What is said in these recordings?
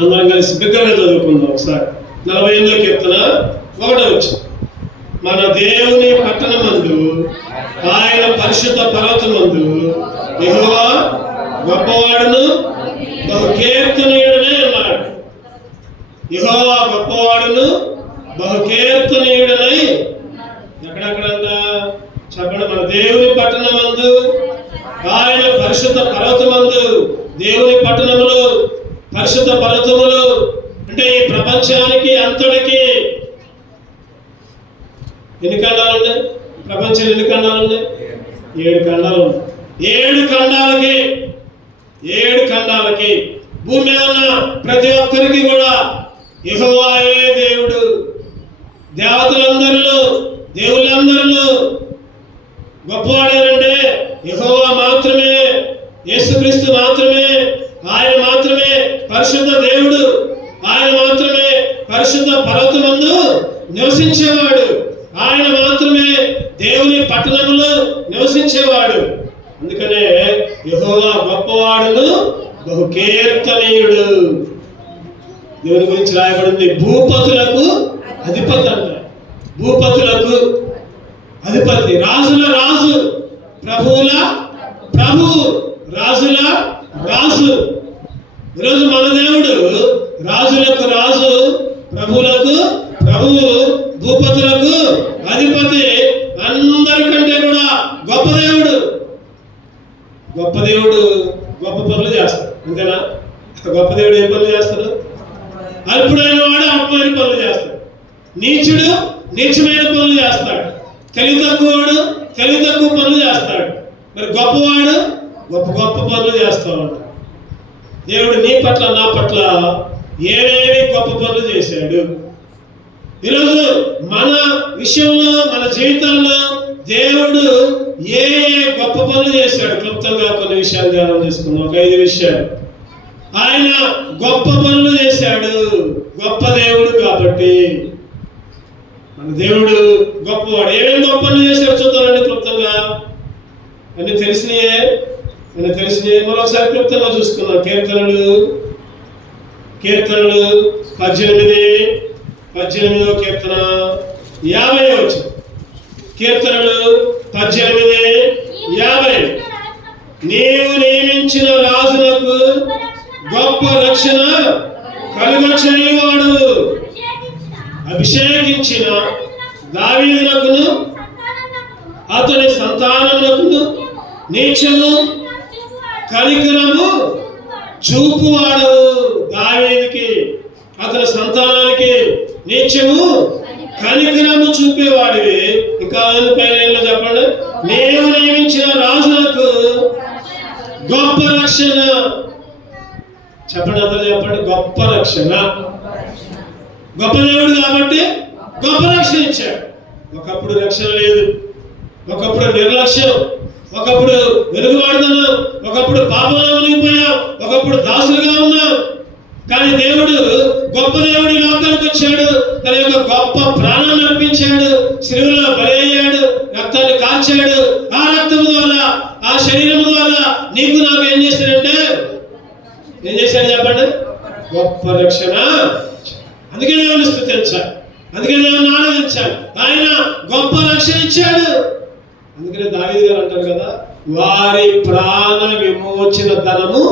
అందరం కలిసి బిగ్గరగా చదువుకుందాం ఒకసారి. 48వ కీర్తన 1వ వచనం. మన దేవుని పట్టణమందు ఆయన పరిశుద్ధ పర్వతమందు యెహోవా గొప్పవాడును బహు కీర్తనీయుడనే ఉన్నాడు. యెహోవా గొప్పవాడును బహు కీర్తనీయుడనై ఎక్కడెక్కడంట చెప్పండి. మన దేవుని పట్టణమందు ఆయన పరిశుద్ధ పర్వతమందు, దేవుని పట్టణములు పరిశుద్ధ పర్వతములు అంటే ఈ ప్రపంచానికి అంతటికి ఎన్ని ఖండాలు ఉన్నాయి? ప్రపంచం ఎన్ని ఖండాలు ఉన్నాయి? 7 ఖండాలు ఉన్నాయి. 7 ఖండాలకి భూమి మీద ఉన్న ప్రతి ఒక్కరికి కూడా యెహోవాయే దేవుడు. దేవతలందరిలో దేవుళ్ళందరిలో గొప్పవాడేనంటే యెహోవా మాత్రమే, యేసుక్రీస్తు మాత్రమే. ఆయన మాత్రమే పరిశుద్ధ దేవుడు. ఆయన మాత్రమే పరిశుద్ధ పర్వతమందు నివసించేవాడు. ఆయన మాత్రమే దేవుని పట్టణంలో నివసించేవాడు. అందుకనే యెహోవా గొప్పవాడును బహు కీర్తనీయుడు. దేవుని గురించి రాయబడింది భూపతులకు అధిపతి అంట. భూపతులకు అధిపతి, రాజుల రాజు, ప్రభువుల ప్రభు, రాజుల రాజు. ఈరోజు మన దేవుడు రాజులకు రాజు, ప్రభువులకు ప్రభువు, భూపతులకు అధిపతి. అందరికంటే కూడా గొప్ప దేవుడు. గొప్ప దేవుడు గొప్ప పనులు చేస్తాడు. అంతేనా? గొప్ప దేవుడు ఏ పనులు చేస్తాడు? అల్పుడైన వాడు అల్పమైన పనులు చేస్తాడు. నీచుడు నీచమైన పనులు చేస్తాడు. తెలివి తక్కువవాడు తెలివి తక్కువ పనులు చేస్తాడు. మరి గొప్పవాడు గొప్ప గొప్ప పనులు చేస్తూ ఉంటాడు. దేవుడు నీ పట్ల నా పట్ల ఏమేమి గొప్ప పనులు చేశాడు. ఈరోజు మన విషయంలో మన జీవితంలో దేవుడు ఏ గొప్ప పనులు చేశాడు క్లుప్తంగా కొన్ని విషయాలు ధ్యానం చేసుకుందాం. ఒక 5 విషయాలు. ఆయన గొప్ప పనులు చేశాడు. గొప్ప దేవుడు కాబట్టి మన దేవుడు గొప్పవాడు. ఏమేమి గొప్ప పనులు చేశాడు చూద్దామండి క్లుప్తంగా. అన్ని తెలిసినాయే మరొకసారి క్లుప్తంగా చూసుకుందాం. కీర్తనలు 18వ కీర్తన 50వ వచనం. కీర్తనలు 18:50. నీవు నియమించిన రాజులకు గొప్ప రక్షణ కలుగచేయువాడు, అభిషేకించిన దావీదునకును అతని సంతానమునకును నిత్యము కనికరము చూపువాడు. దావీదుకి అతని సంతానానికి నిత్యము కనికరము చూపేవాడివి. ఇంకా పైన చెప్పండి. నీవు నియమించిన రాజులకు గొప్ప రక్షణ. చెప్పండి, అందరూ చెప్పండి. గొప్ప రక్షణ. గొప్ప దేవుడు కాబట్టి గొప్ప రక్షణ ఇచ్చాడు. ఒకప్పుడు రక్షణ లేదు, ఒకప్పుడు నిర్లక్ష్యం, ఒకప్పుడు వెలుగువాడుతున్నాం, ఒకప్పుడు పాపంలో మునిగిపోయాం, ఒకప్పుడు దాసులుగా ఉన్నాం. కానీ దేవుడు గొప్ప దేవుడి లోకానికి వచ్చాడు. తన యొక్క గొప్ప ప్రాణాన్ని అర్పించాడు. శిలువలో బలి అయ్యాడు, రక్తాన్ని కాల్చాడు. ఆ రక్తము ద్వారా, ఆ శరీరము ద్వారా నీకు నాకు ఏం చేశాడంటే, ఏం చేశాడు చెప్పండి? గొప్ప రక్షణ. అందుకే దేవుని స్తుతించాలి, అందుకే దేవుని ఆరాధించాలి. ఆయన గొప్ప రక్షణ ఇచ్చాడు. అందుకనే దావీదు గారు అంటారు కదా, వారి ప్రాణ విమోచన ధనము.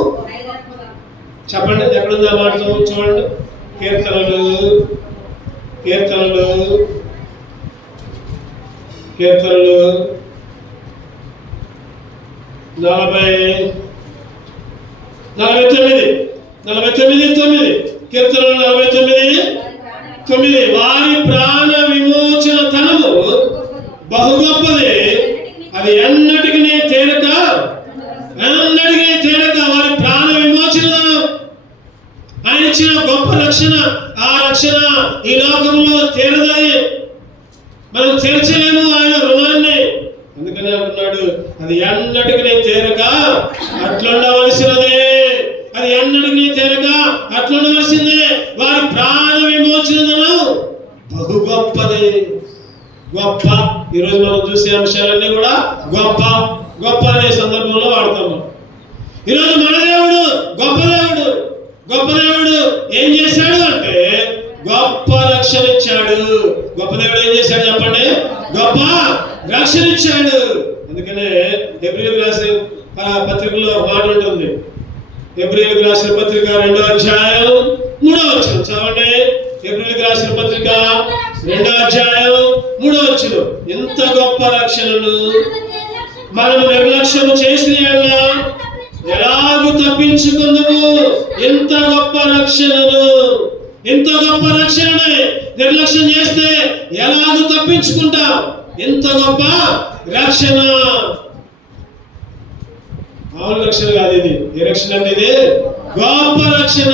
చెప్పండి, ఎక్కడుందా మాట చూడండి. కీర్తనలు 49:9. కీర్తనలు 49:9. వారి ప్రాణ విమోచన ధనము బహు గొప్పది, అది ఎన్నటికి తేరక వారి ప్రాణ విమోచన ధనం. ఆయన ఇచ్చిన గొప్ప రక్షణ. ఆ రక్షణ ఈ లోకంలో తీరదాయి, మనం తీర్చలేము ఆయన రుణాన్ని. అందుకనే అంటున్నాడు, అది ఎన్నటికి తీరక అట్లుండవలసినదే. అది ఎన్నటికి తీరక అట్లుండవలసిందే. వారి ప్రాణ విమోచన బహు గొప్పది. గొప్ప ఈరోజు మనం చూసే అంశాలన్నీ కూడా గొప్ప గొప్ప అనే సందర్భంలో వాడతాము. ఈరోజు మన దేవుడు గొప్ప దేవుడు, గొప్ప దేవుడు. ఏం చేశాడు అంటే గొప్ప రక్షణ ఇచ్చాడు. గొప్ప దేవుడు ఏం చేశాడు చెప్పండి? గొప్ప రక్షణ ఇచ్చాడు. అందుకనే హెబ్రీయులకు రాసిన పత్రికలో మాట ఉంటుంది. హెబ్రీయులకు రాసిన పత్రిక 2వ అధ్యాయం 3వ వచనం చదవండి. హెబ్రీయులకు రాసిన పత్రిక 2వ అధ్యాయం 3వ వచనం. ఎంత గొప్ప రక్షణను మనము నిర్లక్ష్యం చేసిన ఎలాగూ తప్పించుకుందుము. ఎంత గొప్ప రక్షణను, ఎంత గొప్ప రక్షణని నిర్లక్ష్యం చేస్తే ఎలాగూ తప్పించుకుంటాం. ఎంత గొప్ప రక్షణ! మామూలు రక్షణ కాదు ఇది. ఏ రక్షణ అంటే ఇది? గొప్ప రక్షణ.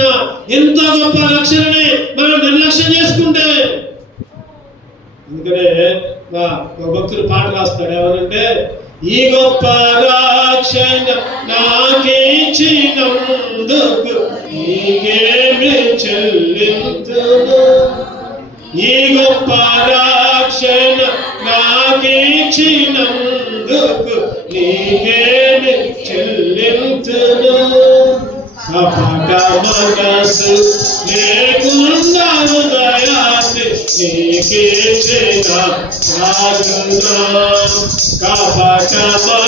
ఎంత గొప్ప రక్షణని మనం నిర్లక్ష్యం చేసుకుంటే. అందుకనే ఒక భక్తుడు పాట రాస్తాడు. ఏమనంటే, ఈ గొప్ప రక్షణ నాకిచ్చినందుకు నీకేమి చెల్లింతును. ఈ గొప్ప రక్షణ నాకిచ్చినందుకు నీకేమి చెల్లింతును. కపట మనసు లేకుండా హృదయాన్ని నీకిచ్చిన రాజునా. కపట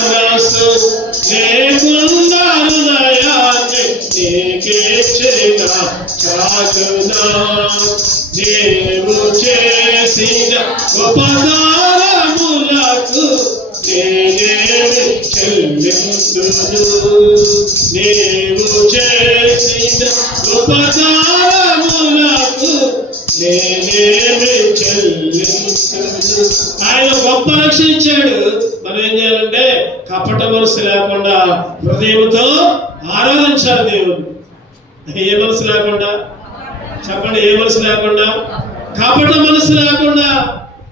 మనసు లేకుండా హృదయాన్ని నీకిచ్చిన రాజునా. నీవు చేసిన ఉపకారములకు నేనేమి చెల్లింతును. నీవు చేసిన ఉపకారములకు నేనేమి చెల్లింతును. ఆయన గొప్ప రక్షణ ఇచ్చాడు. మనం ఏం చేయాలంటే కపట మనసు లేకుండా హృదయంతో ఆరాధించాలి దేవుడు. ఏ మనసు లేకుండా చెప్పండి? ఏ మనసు లేకుండా? కపట మనసు లేకుండా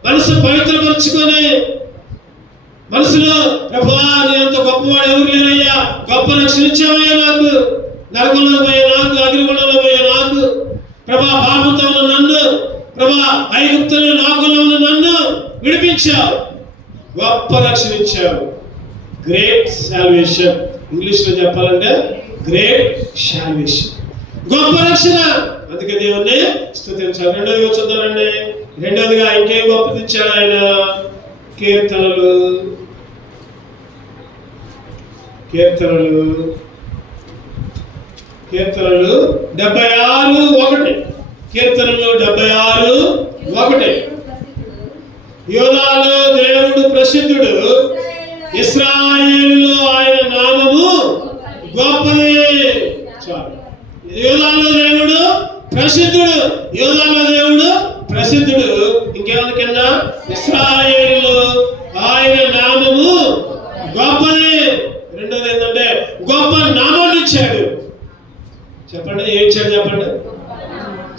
మనసు పవిత్రపరుచుకొని మనసులో ప్రభువా నేనంత గొప్పవాడు ఎవరు లేరయ్యా, గొప్ప రక్షణ ఇచ్చావయ్యా నాకు, నరకంలో పోయే నాకు, అగ్నిగుండంలో పోయే నాకు, ప్రభా పాపంతో ఉన్న నన్ను, ప్రభా ఐగుప్తులో నాకులో ఉన్న నన్ను విడిపించావు, గొప్ప రక్షణ ఇచ్చావు. Great salvation. ఇంగ్లీష్ లో చెప్పాలంటే గ్రేట్ సాల్వేషన్, గొప్ప రక్షణ. అందుకే దేవుణ్ణి స్తుతించాలి. రెండోదిగా చూద్దామండి. రెండోదిగా ఇంకేం గొప్పది ఇచ్చాడు ఆయన? కీర్తనలు. కీర్తనలు 76:1. కీర్తనలు 76:1. యోదాలో దేవుడు ప్రసిద్ధుడు, ఇశ్రాయేలులో ఆయన నామము గొప్పది. చాలు. యోదాలో దేవుడు ప్రసిద్ధుడు, యోదాలో దేవుడు ప్రసిద్ధుడు. ఇంకేమన్నా కింద? ఇశ్రాయేలులో ఆయన నామము గొప్పది. రెండోది ఏంటంటే గొప్ప నామాన్ని ఇచ్చాడు. చెప్పండి, ఏం ఇచ్చాడు చెప్పండి?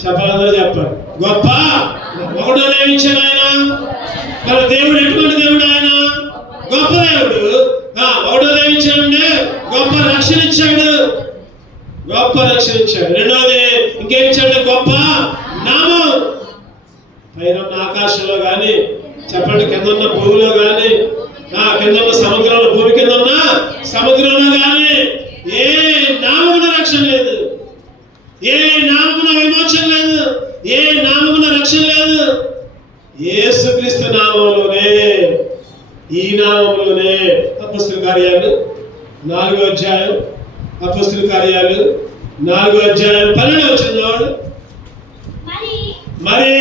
చెప్పాలందరూ చెప్పాలి. గొప్ప ఒకటోది ఏమి ఇచ్చాడు ఆయన? మన దేవుడు ఎటువంటి దేవుడు? ఆయన గొప్ప దేవుడు. ఒకటోది ఏమి ఇచ్చాడంటే గొప్ప రక్షణ ఇచ్చాడు, గొప్ప రక్షణ ఇచ్చాడు. రెండోది ఇంకేం ఇచ్చాడు? గొప్ప నామం. పైన ఉన్న ఆకాశంలో కానీ చెప్పండి, కింద ఉన్న భూమిలో కానీ, కింద ఉన్న సముద్రంలో, భూమి కింద ఉన్న సముద్రంలో కానీ ఏ నామమున రక్షణ లేదు, ఏ నామమున విమోచన లేదు, ఏ నామమున రక్షణ లేదు. యేసుక్రీస్తు నామములోనే, ఈ నామములోనే. అపొస్తలుల కార్యాలు 4వ అధ్యాయం, అపొస్తలుల కార్యాలు 4వ అధ్యాయం 12వ వచనం. మరి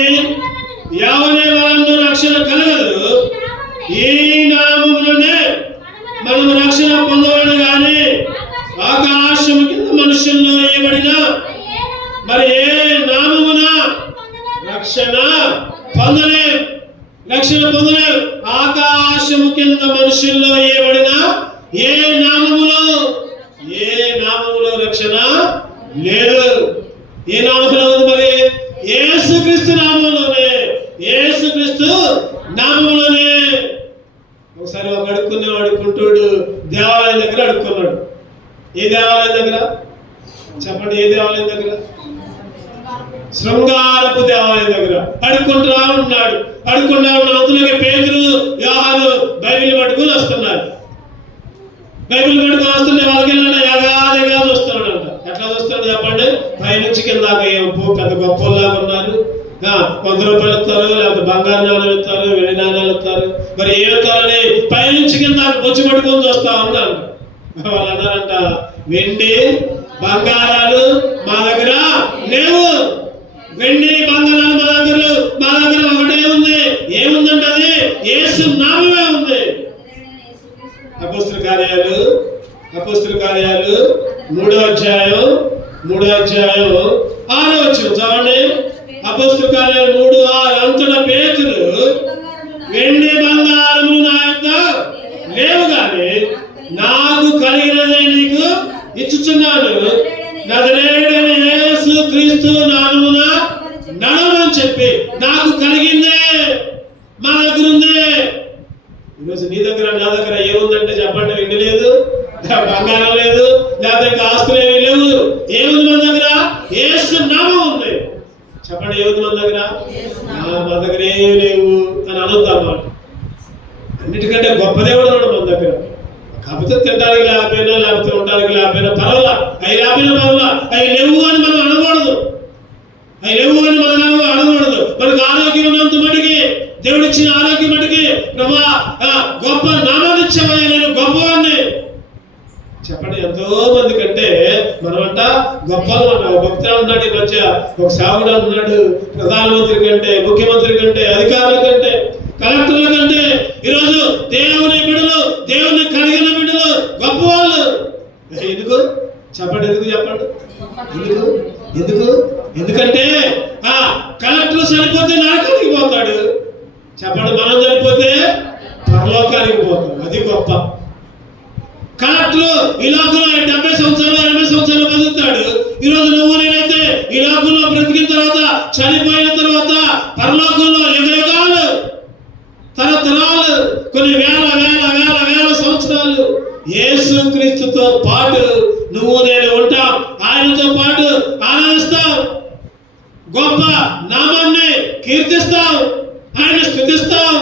ఎవరి వలన రక్షణ కలగదు, ఈ నామములోనే మనము రక్షణ పొందవలను గాని ఆకాశము కింద మనుషుల్లో ఇవ్వబడిన మరి ఏ నామమున రక్షణ పొందలేం. రక్షణ పొందలేం. ఆకాశము కింద మనుషుల్లో ఇవ్వబడిన ఏ నామములో, ఏ నామములో రక్షణ లేదు. ఏ నామములో ఉంది? మరి యేసుక్రీస్తు నామములోనే, యేసుక్రీస్తు నామములోనే. ఒకసారి ఒక అడుక్కునేవాడు కుంటోడు దేవాలయం దగ్గర అడుక్కున్నాడు. ఏ దేవాలయం దగ్గర చెప్పండి? ఏ దేవాలయం దగ్గర? శృంగారపు దేవాలయం దగ్గర అడుక్కుంటా ఉన్నాడు. అడుక్కుంటా ఉన్న అందులోకి పేతురు, యోహాను బైబిల్ పట్టుకుని వస్తున్నారు. బైబిల్ పట్టుకుని వస్తుంటే వాళ్ళకి ఎగాదిగా చూస్తున్నాడంట. ఎట్లా చూస్తాడు చెప్పండి? పైనుంచి కింద పెద్ద గొప్పలాగా ఉన్నారు. 100 రూపాయలు ఇస్తారు, లేకపోతే బంగారు నాణ్యాలు ఇస్తారు, వెండి నాణ్యాలు ఇస్తారు. మరి ఏం ఇస్తారని పైనుంచి కింద బొచ్చు పట్టుకొని చూస్తా ఉన్నారు. వాళ్ళు అన్నారంట, వెండి బంగారాలు మా దగ్గర లేవు. వెండి బంగారాలు మా దగ్గర ఒకటే ఉంది. ఏముందంటే అది యేసు నామమే ఉంది. అపోస్తలుల కార్యాలు 3వ అధ్యాయం 6వ వచనం చదవండి. అపోస్తలుల కార్యాలు 3:6. అంతటా పేతురు, వెండి బంగారములు నా యొక్క లేవు గాని నాకు కలిగినదే నీకు ఇచ్చుచున్నాను. నజరేయుడైన యేసు క్రీస్తు నామమున నడవమని చెప్పి నాకు కలిగిందే మా దగ్గర ఉంది. ఈరోజు నీ దగ్గర నా దగ్గర ఏముందంటే చెప్పండి? వెండి లేదు, బంగారం లేదు, లేకపోతే ఆస్తులు ఏమీ లేవు. ఏముంది మన దగ్గర? యేసు నామం ఉంది. చెప్పండి, ఏముంది మన దగ్గర? మన దగ్గర ఏమీ లేవు అని అనొద్దన్నమాట. అన్నిటికంటే గొప్ప దేవుడు ఉన్నాడు మన దగ్గర. కాకపోతే తినడానికి లేకపోయినా, లేకపోతే ఉండడానికి లేకపోయినా పర్వాలా, అవి లేకపోయినా పర్వాలా, అవి లేవు అని మనం అనకూడదు. మనకు ఆరోగ్యం ఉన్నంత మటుకి, దేవుడు ఇచ్చిన ఆరోగ్యం మటుకి, ప్రభా గొప్ప నామాన్ని ఇచ్చావయ్యా, నేను గొప్పవాడిని చెప్పండి. ఎంతో మంది కంటే మనమంట గొప్పలు అన్నాడు. భక్తులు ఉన్నాడు. ఈ మధ్య ఒక సేవకుడు అన్నాడు, ప్రధానమంత్రి కంటే, ముఖ్యమంత్రి కంటే, అధికారుల కంటే, కలెక్టర్ల కంటే ఈరోజు దేవుని బిడ్డలు, దేవుని కలిగిన బిడ్డలు గొప్పవాళ్ళు. ఎందుకు చెప్పండి? ఎందుకంటే కలెక్టర్ చనిపోతే నరకానికి పోతాడు. చెప్పండి, మనం చనిపోతే పరలోకానికి పోతాం. అది గొప్ప. కలెక్టర్ ఈ లోకంలో 70 సంవత్సరాలు 80 సంవత్సరాలు బతుకుతాడు. ఈరోజు నువ్వు నేనైతే ఈ లోకంలో బ్రతికిన తర్వాత, చనిపోయిన తర్వాత పరలోకంలో యుగాలు, తరతరాలు, కొన్ని వేల సంవత్సరాలు యేసు క్రీస్తుతో పాటు నువ్వు నేను ఉంటాం. ఆయనతో పాటు ఆనందిస్తాం, గొప్ప నామాన్ని కీర్తిస్తాం, ఆయన స్తుతిస్తాం.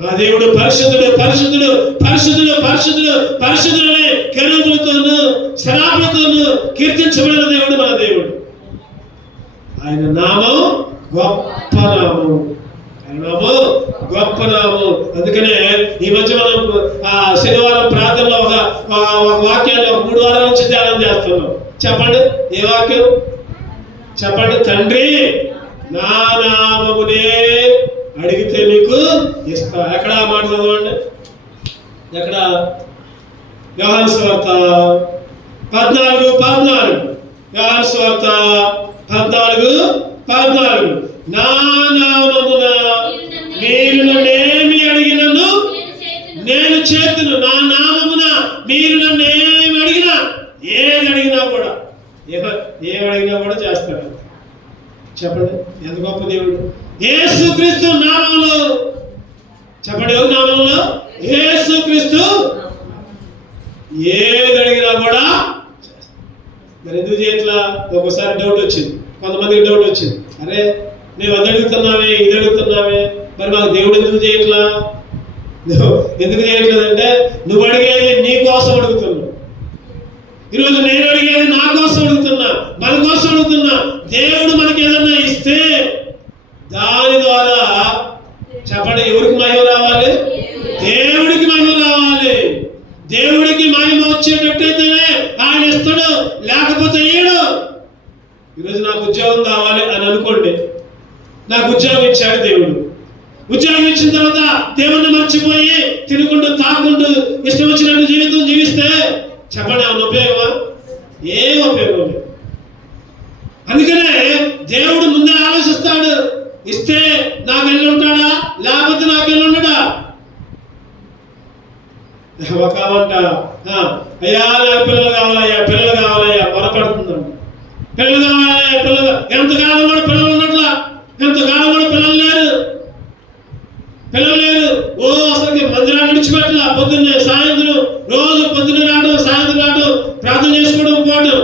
నా దేవుడు పరిశుద్ధుడు పరిశుద్ధుడు పరిశుద్ధుడు పరిశుద్ధుడు పరిశుద్ధుడని కెరూబులతోనూ శరాపులతోనూ కీర్తించబడిన దేవుడు మన దేవుడు. ఆయన నామం గొప్ప నామం. గొప్ప నామం. అందుకనే ఈ మధ్య మనం శనివారం ప్రార్థనలో ఒక వాక్యాన్ని 3 వారాల నుంచి ధ్యానం చేస్తున్నాం. చెప్పండి, ఏ వాక్యం? చెప్పండి. తండ్రి నా నామమునే అడిగితే మీకు ఇస్తా. ఎక్కడ మాట చదవండి? ఎక్కడ? యోహాను సువార్త 14:14. యోహాను సువార్త 14:14. నా నామమున మీరు నన్నేమి అడిగినను నేను చేతును. నా నామమున మీరు నన్ను ఏమి అడిగినా, ఏది అడిగినా కూడా, ఏమి అడిగినా కూడా చేస్తాడు. చెప్పండి, ఎంత గొప్ప దేవుడు! యేసుక్రీస్తు నామములో. చెప్పండి, ఎవరి నామములో? యేసుక్రీస్తు. ఏది అడిగినా కూడా. మరి ఎందుకు చేయట్లా? ఒక్కోసారి డౌట్ వచ్చింది, కొంతమందికి డౌట్ వచ్చింది. అరే, మేము అది అడుగుతున్నామే, ఇది అడుగుతున్నామే, మరి మాకు దేవుడు ఎందుకు చేయట్లా? ఎందుకు చేయట్లేదంటే, నువ్వు అడిగేది నీ కోసం అడుగుతున్నావు. ఈరోజు నేను అడిగేది నా కోసం అడుగుతున్నా, మన కోసం అడుగుతున్నా. దేవుడు మనకి ఏదన్నా ఇస్తే దాని ద్వారా చెప్పండి, ఎవరికి మహిమ రావాలి? దేవుడికి మహిమ రావాలి. దేవుడికి మహిమ వచ్చేటట్టయితేనే ఆయన ఇస్తాడు, లేకపోతే ఈడు. ఈరోజు నాకు ఉద్యోగం కావాలి అని అనుకోండి. నాకు ఉద్యోగం ఇచ్చాడు దేవుడు. ఉద్యోగం ఇచ్చిన తర్వాత దేవుణ్ణి మర్చిపోయి తినుకుంటూ తాకుంటూ ఇష్టం వచ్చినట్టు జీవితం జీవిస్తే చెప్పండి, ఏమన్నా ఉపయోగమా? ఏం ఉపయోగం లేదు. అందుకనే దేవుడు ముందే ఆలోచిస్తాడు. ఇస్తే నాకు వెళ్ళి ఉంటాడా, లేకపోతే నాకు వెళ్ళి ఉండడా? ఒక అమ్మంట, అయ్యా నాకు పిల్లలు కావాలయ్యా, పిల్లలు కావాలయ్యా, మొరపడుతుందండి. పిల్లలు కావాలయ్యా, పిల్లలు. ఎంతకాలం కూడా పిల్లలు ఉన్నట్లా, ఎంతకాలం కూడా పిల్లలు లేరు. ఓ అసలు మందిరాన్ని విడిచిపెట్టలా. పొద్దున్నే సాయంత్రం, రోజు పొద్దున్న రావడం, సాయంత్రం రావడం, ప్రార్థన చేసుకోవడం, పోవడం,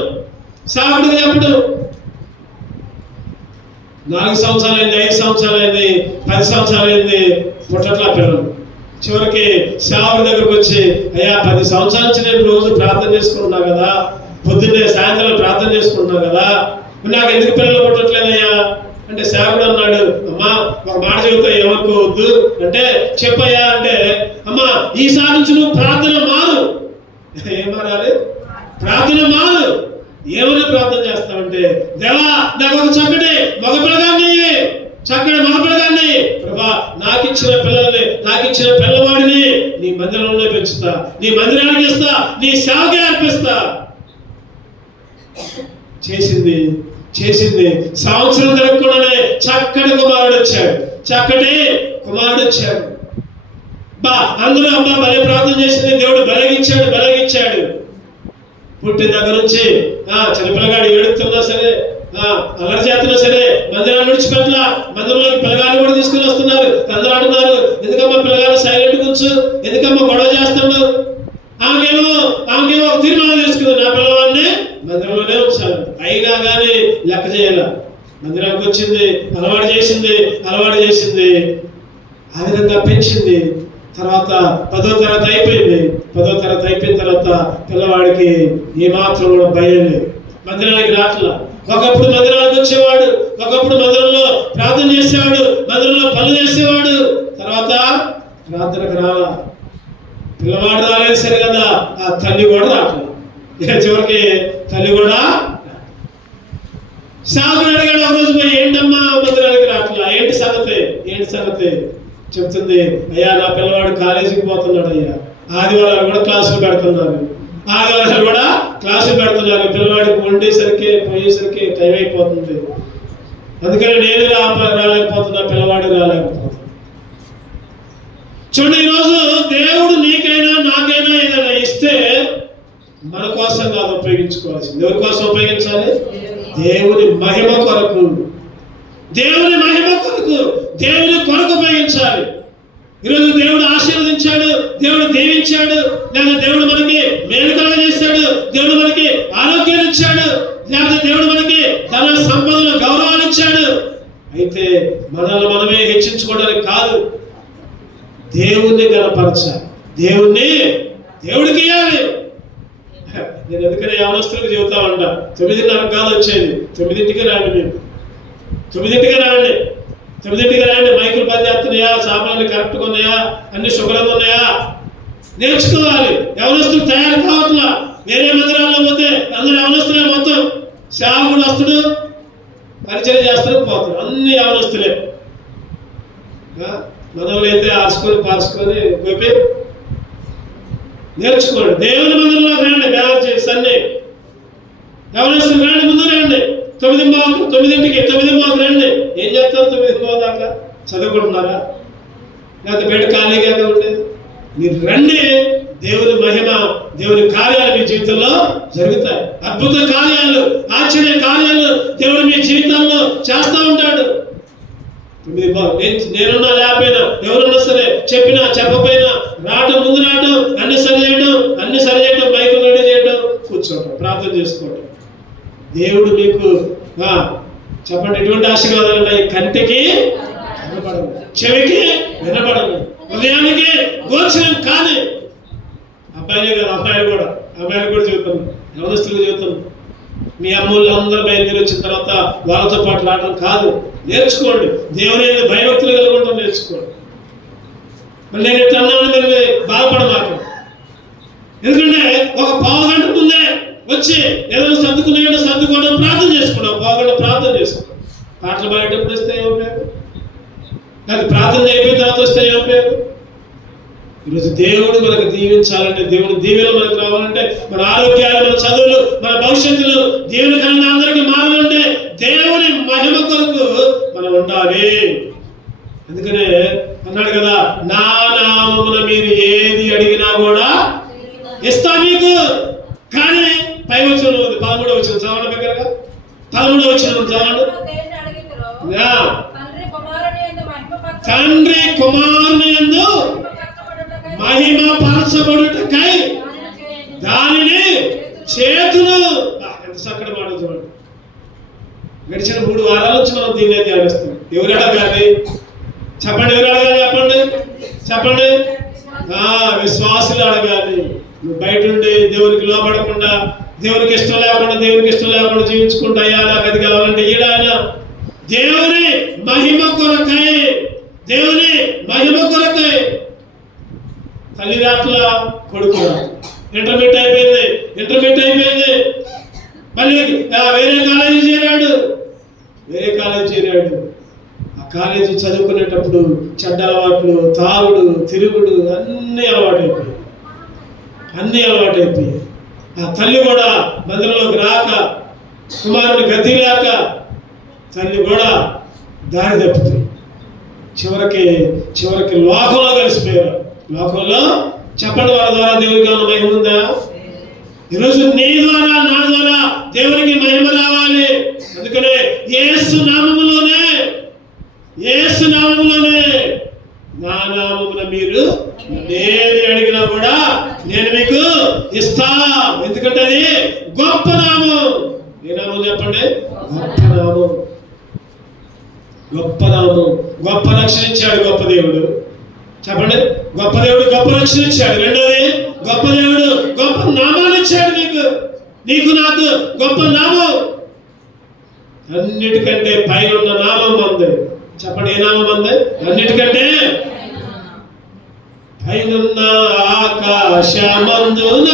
సాగుడికి చెప్పడం. 4 సంవత్సరాలైంది, 5 సంవత్సరాలైంది, 10 సంవత్సరాలైంది, పుట్టట్లా పిల్లలు. చివరికి సేవకుడి దగ్గరకు వచ్చి, అయ్యా 10 సంవత్సరాల నుంచి నేను రోజు ప్రార్థన చేసుకుంటున్నా కదా, పొద్దున్నే సాయంత్రం ప్రార్థన చేసుకుంటున్నావు కదా, నాకు ఎందుకు పిల్లలు పుట్టట్లేదయ్యా అంటే సేవకుడు అన్నాడు, అమ్మా ఒక మాట చెబుతా ఏమనుకోవద్దు అంటే చెప్పయ్యా అంటే, అమ్మా ఈసారి నుంచి నువ్వు ప్రార్థన మారు. ఏం మారాలి? ప్రార్థన మారు. ఏమని ప్రార్థన చేస్తావంటే, దేవా నాకు ఒక చక్కటి మగ పిల్లగాన్ని, చక్కటి మగ పిల్లగాన్ని ప్రభా, నాకు ఇచ్చిన పిల్లల్ని, నాకు ఇచ్చిన పిల్లవాడిని నీ మందిరంలోనే పెంచుతా, నీ మందిరానికి ఇస్తా, నీ సేవకే అర్పిస్తా. చేసింది సంవత్సరం జరగకుండానే చక్కటి కుమారుడు వచ్చాడు, చక్కటి కుమారుడు వచ్చాడు. అందరూ అమ్మ బలి ప్రార్థన చేసింది, దేవుడు బలగిచ్చాడు. పుట్టిన దగ్గర నుంచి చిన్నపిల్లగాడు ఏడుతున్నా సరే, అల్లరి చేస్తున్నా సరే మందిరాన్ని విడిచిపెట్ల, మందిరంలోకి పిల్లగాళ్ళు కూడా తీసుకుని వస్తున్నారు. అందరూ అంటున్నారు, ఎందుకమ్మా పిల్లగాళ్ళు సైలెంట్ ఉంచు, ఎందుకమ్మా గొడవ చేస్తున్నావు? ఆమెకేమో ఒక తీర్మానం తీసుకుంది, నా పిల్లవాడిని మందిరంలోనే ఉంచాలి. అయినా కానీ లెక్క చేయాల. మందిరానికి వచ్చింది, అలవాటు చేసింది, ఆ విధంగా పెంచింది. తర్వాత 10వ తరగతి అయిపోయింది. 10వ తరగతి అయిపోయిన తర్వాత పిల్లవాడికి ఏమాత్రం కూడా భయం లేదు, మందిరానికి రాట్లా. ఒకప్పుడు మందిరానికి వచ్చేవాడు, ఒకప్పుడు మందిరంలో ప్రార్థన చేసేవాడు, మందిరంలో పనులు చేసేవాడు. తర్వాత ప్రార్థనకు రాలా. పిల్లవాడు రాలేదు సరే కదా, ఆ తల్లి కూడా రావట్లేదు. చివరికి తల్లి కూడా సాగుడు అడిగాడు ఒక రోజు పోయి, ఏంటమ్మా మందిరానికి రావట్లా, ఏంటి సంగతి చెప్తుంది. అయ్యా నా పిల్లవాడు కాలేజీకి పోతున్నాడు అయ్యా, ఆదివారాలు కూడా క్లాసులు పెడుతున్నారు, పిల్లవాడికి వండేసరికి పోయేసరికి టైం అయిపోతుంది, అందుకని నేను రాలేకపోతున్నా, పిల్లవాడు రాలేకపోతున్నా. చూడండి, ఈరోజు దేవుడు నీకైనా నాకైనా ఏదైనా ఇస్తే మన కోసం కాదు ఉపయోగించుకోవాల్సింది. ఎవరి కోసం ఉపయోగించాలి? దేవుని మహిమ కొరకు, దేవుని కొరకు ఉపయోగించాలి. ఈరోజు దేవుడు ఆశీర్వదించాడు, దేవుడు దీవించాడు, లేదా దేవుడు మనకి మేలు కలుగజేశాడు, దేవుడు మనకి ఆరోగ్యాన్ని ఇచ్చాడు, లేకపోతే దేవుడు మనకి ధన సంపదలు గౌరవాన్ని ఇచ్చాడు. అయితే మనల్ని మనమే హెచ్చించుకోవడానికి కాదు, దేవుణ్ణి గణపరచాలి, దేవుడికి ఇవ్వాలి. నేను ఎందుకని యవనస్తులకు చెబుతా ఉంటా, 9:30 కాదు వచ్చేది, 9ంటికి రాండి. మీరు 9ంటికి రాండి. మైకులు పనిచేస్తున్నాయా, సామాన్లు కరెక్ట్గా ఉన్నాయా, అన్ని శుభ్రంగా ఉన్నాయా నేర్చుకోవాలి. యవనస్తులు తయారు కావట్లా. వేరే మందిరాల్లో పోతే అందరూ యవనస్తులే, మొత్తం సేవకుడు వస్తుడు, పరిచయం చేస్తాడు, పోతాడు, అన్ని యవనస్తులే. మనల్ని అయితే పార్చుకొని గొప్పి నేర్చుకోండి. దేవుని మందిరంలో రండి, బ్యాలెన్స్ చేసి అన్ని యవనస్తులు రండి, ముందు రండి. 9:00 రండి. ఏం చేస్తారు 9:00 దాకా? చదువుకుంటున్నారా? లేకపోతే బయట ఖాళీగా ఉండేది? మీరు రండి. దేవుని మహిమ, దేవుని కార్యాలు మీ జీవితంలో జరుగుతాయి. అద్భుత కార్యాలు, ఆశ్చర్య కార్యాలు దేవుడు మీ జీవితంలో చేస్తూ ఉంటాడు. నేనున్నా లేకపోయినా, ఎవరున్నా సరే, చెప్పినా చెప్పపోయినా, ముందు రావడం, అన్ని సరి చేయడం, మైకులు రెడీ చేయడం, కూర్చోవడం, ప్రార్థన చేసుకోవడం. దేవుడు మీకు చెప్పండి ఎటువంటి ఆశీర్వాదాలు ఉన్నాయి? కంటికి వినపడదు, చెవికి వినపడదు, హృదయానికి గోచరం కాదు. అబ్బాయిలే కదా, అమ్మాయిలు కూడా చెబుతాను, యవనస్తులు చెబుతాను. మీ అమ్మోళ్ళు అందరూ బయలుదేరి వచ్చిన తర్వాత వాళ్ళతో పాటు రావడం కాదు, నేర్చుకోండి. దేవుని భయభక్తులు కలుగుంటాం, నేర్చుకోండి. మళ్ళీ నేను ఎట్లా అన్నాను, మీరు బాధపడమాక. ఎందుకంటే ఒక 1/2 గంట ముందే వచ్చి ఏదైనా సర్దుకోవడం, ప్రార్థన చేసుకున్నాం. 1/2 గంట ప్రార్థన చేసుకున్నాం. పాటలు పాడేటప్పుడు వస్తే ఏం ఉపయోగం? నాకు ప్రార్థన అయిపోయిన తర్వాత వస్తే ఏం ఉపయోగం? ఈరోజు దేవుడు మనకు దీవించాలంటే, దేవుని దీవెనలు మనకు రావాలంటే, మన ఆరోగ్యాలు, మన చదువులు, మన భవిష్యత్తులు దీవెనకరంగా అందరికీ మారాలంటే దేవుని మహిమ కొరకు మనం ఉండాలి. అందుకనే అన్నాడు కదా, నా నామమున మీరు ఏది అడిగినా కూడా ఇస్తా మీకు. కానీ పై వచనం ఉంది, 13వ వచనం చదవండి దగ్గరగా. 13వ వచనం చదవండి. తండ్రి కుమారుని యందు మహిమ పరచబడుటకై దానిని చేతులు. ఎంత చక్కటి మాట చూడండి. గడిచిన 3 వారాల నుంచి మనం దీన్ని ధ్యానిస్తున్నాం. ఎవరు అడగాలి చెప్పండి? చెప్పండి. విశ్వాసులు అడగాలి. నువ్వు బయట ఉండి దేవునికి లోపడకుండా, దేవునికి ఇష్టం లేకుండా జీవించుకుంటాయా, నాకు అది కావాలంటే ఈడాయన దేవుని మహిమ కొరకై తల్లిదాట్ల కొడుకు ఇంటర్మీడియట్ అయిపోయింది. మళ్ళీ వేరే కాలేజీ చేరాడు. ఆ కాలేజీ చదువుకునేటప్పుడు చెడ్డ అలవాట్లు, తాగుడు, తిరుగుడు అన్నీ అలవాటైపోయాయి. ఆ తల్లి కూడా మందిరంలోకి రాక, కుమారుని గతి లేక తల్లి కూడా దారి తప్పుతుంది. చివరికి లోకంలో కలిసిపోయారు. లోకంలో చెప్పండి, వాళ్ళ ద్వారా దేవునికి ఏమైనా మహిమ ఉందా? ఈరోజు నీ ద్వారా, నా ద్వారా దేవునికి మహిమ రావాలి. అందుకనే యేసు నామములోనే నా నామమున మీరు ఏది అడిగినా కూడా నేను మీకు ఇస్తా. ఎందుకంటే అది గొప్ప నామం. ఏ నామం చెప్పండి? గొప్ప నామం. గొప్ప రక్షణ ఇచ్చాడు గొప్ప దేవుడు. చెప్పండి, గొప్ప దేవుడు గొప్ప రక్షణ ఇచ్చాడు. రెండోది, గొప్ప దేవుడు గొప్ప నామాన్ని ఇచ్చాడు నీకు నాకు గొప్ప నామం. అన్నిటికంటే పైన ఉన్న నామం మంది. చెప్పండి, ఏ నామం మంది? అన్నిటికంటే పైనున్న ఆకాశమందున